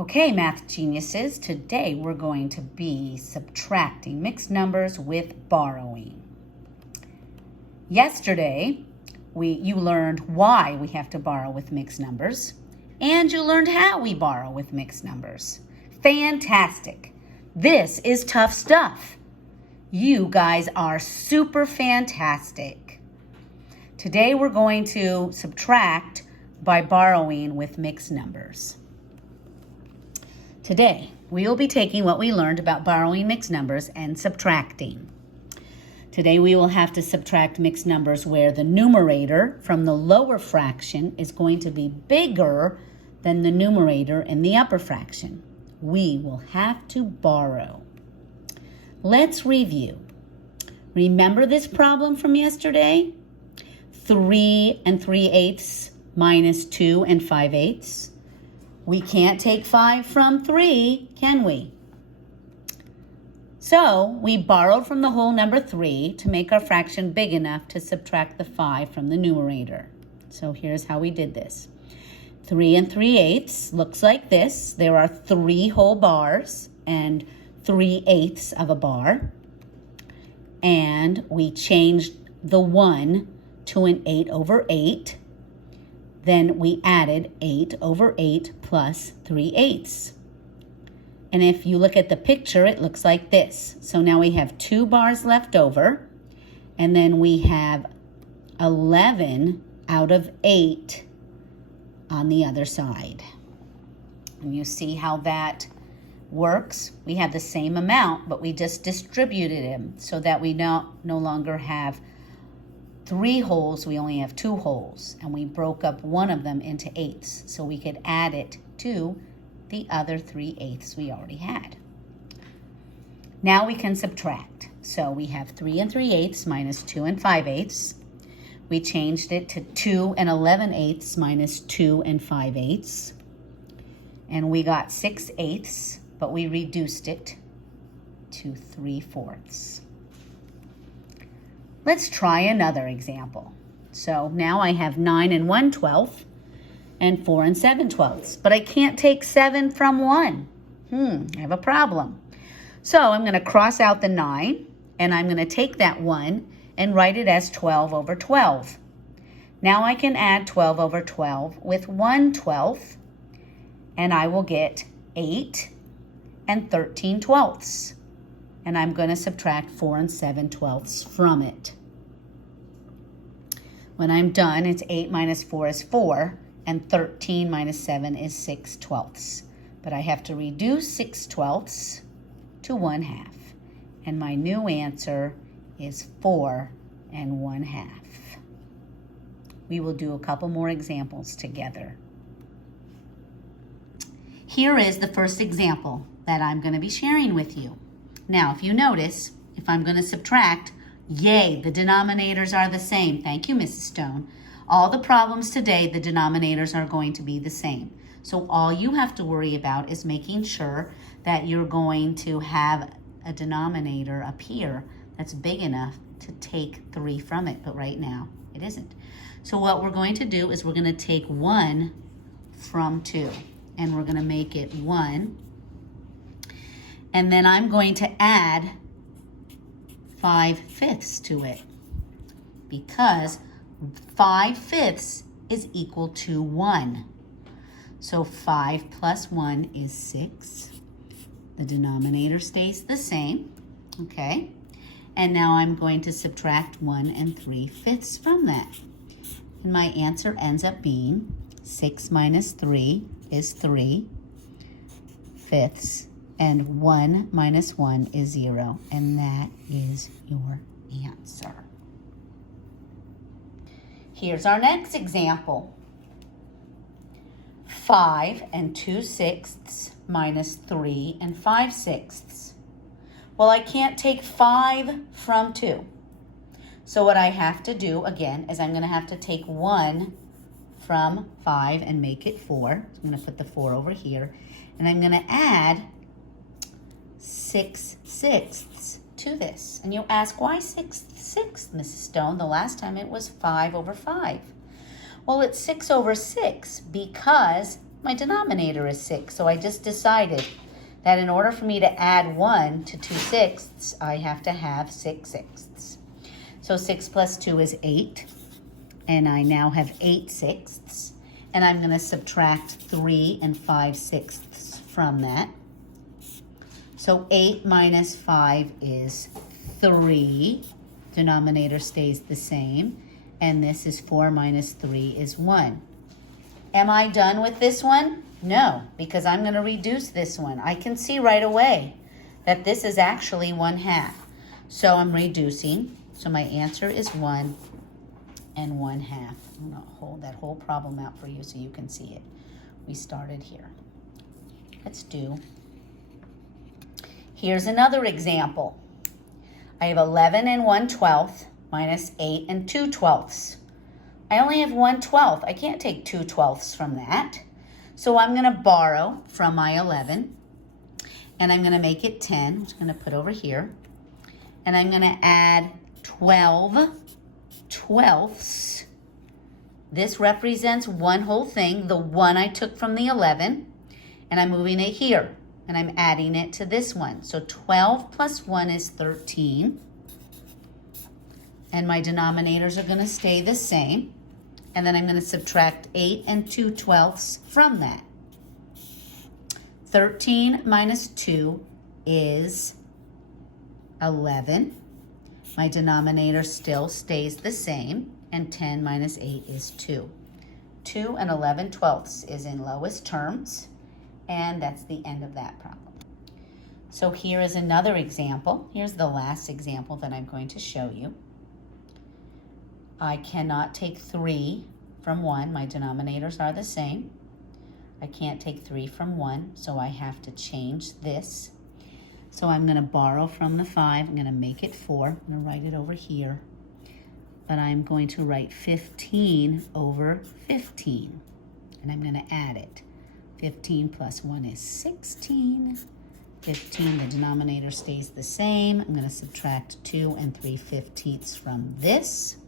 Okay, math geniuses, today we're going to be subtracting mixed numbers with borrowing. Yesterday, you learned why we have to borrow with mixed numbers, and you learned how we borrow with mixed numbers. Fantastic. This is tough stuff. You guys are super fantastic. Today we're going to subtract by borrowing with mixed numbers. Today, we will be taking what we learned about borrowing mixed numbers and subtracting. Today, we will have to subtract mixed numbers where the numerator from the lower fraction is going to be bigger than the numerator in the upper fraction. We will have to borrow. Let's review. Remember this problem from yesterday? 3 3/8 minus 2 5/8. We can't take 5 from 3, can we? So we borrowed from the whole number 3 to make our fraction big enough to subtract the 5 from the numerator. So here's how we did this. 3 3/8 looks like this. There are 3 whole bars and 3/8 of a bar. And we changed the 1 to an 8/8. Then we added 8/8 plus 3/8. And if you look at the picture, it looks like this. So now we have 2 bars left over, and then we have 11 out of 8 on the other side. And you see how that works? We have the same amount, but we just distributed them so that we no longer have 3 holes, we only have 2 holes, and we broke up one of them into 8ths so we could add it to the other 3/8 we already had. Now we can subtract. So we have 3 3/8 minus 2 5/8. We changed it to 2 11/8 minus 2 5/8. And we got 6/8, but we reduced it to 3/4. Let's try another example. So now I have 9 1/12 and 4 7/12, but I can't take 7 from 1. I have a problem. So I'm going to cross out the 9, and I'm going to take that 1 and write it as 12/12. Now I can add 12/12 with 1/12, and I will get 8 13/12. And I'm going to subtract 4 7/12 from it. When I'm done, it's 8 minus 4 is 4, and 13 minus 7 is 6/12. But I have to reduce 6/12 to 1/2. And my new answer is 4 1/2. We will do a couple more examples together. Here is the first example that I'm going to be sharing with you. Now, if you notice, if I'm going to subtract, yay, the denominators are the same. Thank you, Mrs. Stone. All the problems today, the denominators are going to be the same. So all you have to worry about is making sure that you're going to have a denominator up here that's big enough to take 3 from it, but right now it isn't. So what we're going to do is we're going to take 1 from 2, and we're going to make it 1. And then I'm going to add 5/5 to it, because 5/5 is equal to 1. So 5 plus 1 is 6. The denominator stays the same, okay? And now I'm going to subtract 1 3/5 from that. And my answer ends up being 6 minus 3 is 3/5. And 1 minus 1 is 0, and that is your answer. Here's our next example. 5 2/6 minus 3 5/6. Well, I can't take 5 from 2. So what I have to do, again, is I'm going to have to take 1 from 5 and make it 4. So I'm going to put the 4 over here, and I'm going to add 6/6 to this. And you'll ask, why 6/6, Mrs. Stone? The last time it was 5/5. Well, it's 6/6 because My denominator is 6, so I just decided that in order for me to add 1 to 2/6, I have to have 6/6. So 6 plus 2 is 8, and I now have 8/6, and I'm going to subtract 3 and 5/6 from that. So 8 minus 5 is 3. Denominator stays the same, and this is 4 minus 3 is 1. Am I done with this one? No, because I'm going to reduce this one. I can see right away that this is actually 1/2. So I'm reducing. So my answer is 1 and 1/2. I'm going to hold that whole problem out for you so you can see it. We started here. Let's do. Here's another example. I have 11 and 1/12 minus 8 and 2/12. I only have 1/12. I can't take 2/12 from that. So I'm going to borrow from my 11, and I'm going to make it 10. I'm just going to put over here. And I'm going to add 12/12. This represents one whole thing, the one I took from the 11, and I'm moving it here, and I'm adding it to this one. So 12 plus 1 is 13. And my denominators are going to stay the same. And then I'm going to subtract 8 and 2/12 from that. 13 minus 2 is 11. My denominator still stays the same. And 10 minus 8 is 2. 2 and 11/12 is in lowest terms. And that's the end of that problem. So here is another example. Here's the last example that I'm going to show you. I cannot take 3 from 1. My denominators are the same. I can't take 3 from 1, so I have to change this. So I'm going to borrow from the 5. I'm going to make it 4. I'm going to write it over here. But I'm going to write 15 over 15. And I'm going to add it. 15 plus 1 is 16. 15, the denominator stays the same. I'm going to subtract 2 and 3/15 from this.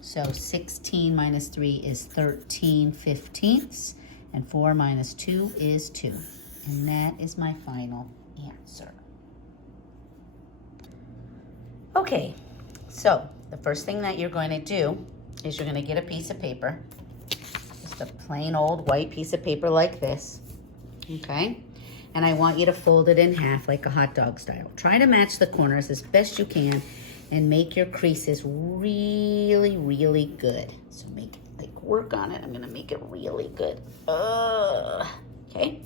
So 16 minus 3 is 13/15, and 4 minus 2 is 2. And that is my final answer. Okay, so the first thing that you're going to do is you're going to get a piece of paper, just a plain old white piece of paper like this, okay? And I want you to fold it in half like a hot dog style. Try to match the corners as best you can, and make your creases really, really good. So work on it. I'm gonna make it really good. Okay.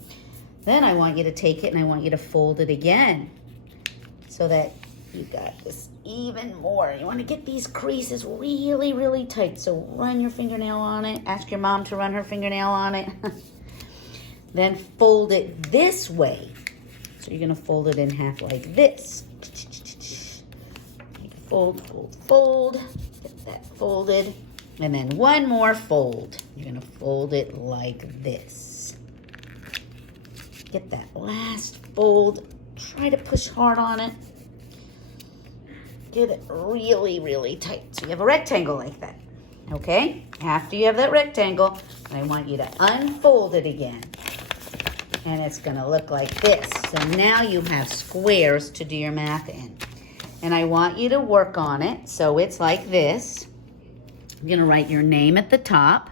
Then I want you to take it and I want you to fold it again so that you got this even more. You wanna get these creases really, really tight. So run your fingernail on it. Ask your mom to run her fingernail on it. Then fold it this way. So you're gonna fold it in half like this. Fold, fold, fold, get that folded, and then one more fold. You're gonna fold it like this. Get that last fold, try to push hard on it. Get it really, really tight. So you have a rectangle like that, okay? After you have that rectangle, I want you to unfold it again. And it's gonna look like this. So now you have squares to do your math in. And I want you to work on it. So it's like this. You're gonna write your name at the top.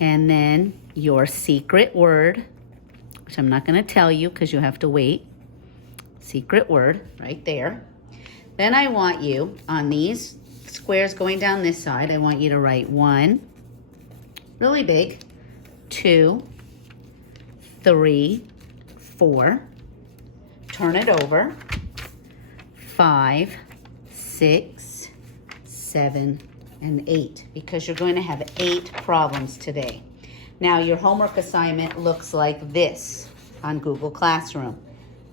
And then your secret word, which I'm not gonna tell you because you have to wait. Secret word, right there. Then I want you, on these squares going down this side, I want you to write 1, really big, 2, 3, 4, turn it over, 5, 6, 7, and 8, because you're going to have 8 problems today. Now, your homework assignment looks like this on Google Classroom.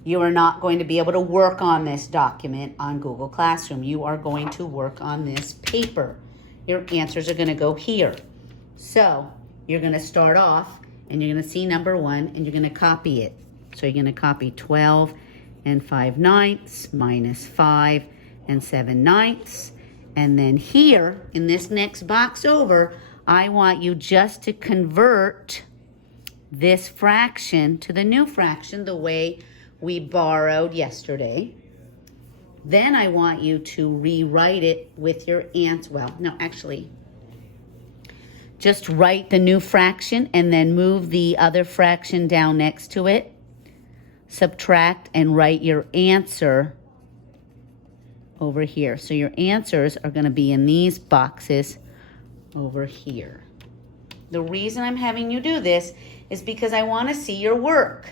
You are not going to be able to work on this document on Google Classroom. You are going to work on this paper. Your answers are going to go here. So, you're going to start off, and you're going to see number 1, and you're going to copy it. So, you're going to copy 12 and 5/9 minus 5 and 7/9. And then here, in this next box over, I want you just to convert this fraction to the new fraction the way we borrowed yesterday. Then I want you to rewrite it with your answer. Well, no, actually, just write the new fraction and then move the other fraction down next to it. Subtract and write your answer over here. So your answers are going to be in these boxes over here. The reason I'm having you do this is because I want to see your work.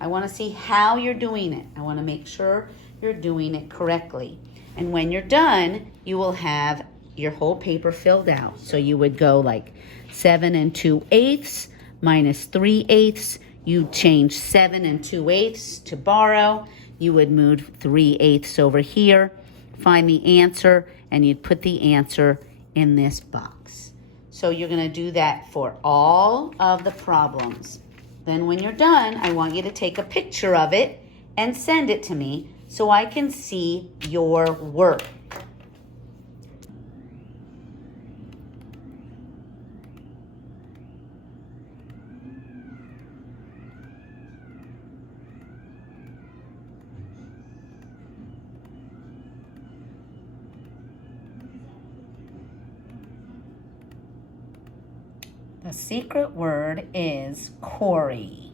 I want to see how you're doing it. I want to make sure you're doing it correctly. And when you're done, you will have your whole paper filled out. So you would go like 7 2/8 minus 3/8. You change 7 2/8 to borrow. You would move 3/8 over here, find the answer, and you'd put the answer in this box. So you're going to do that for all of the problems. Then when you're done, I want you to take a picture of it and send it to me so I can see your work. The secret word is Corey.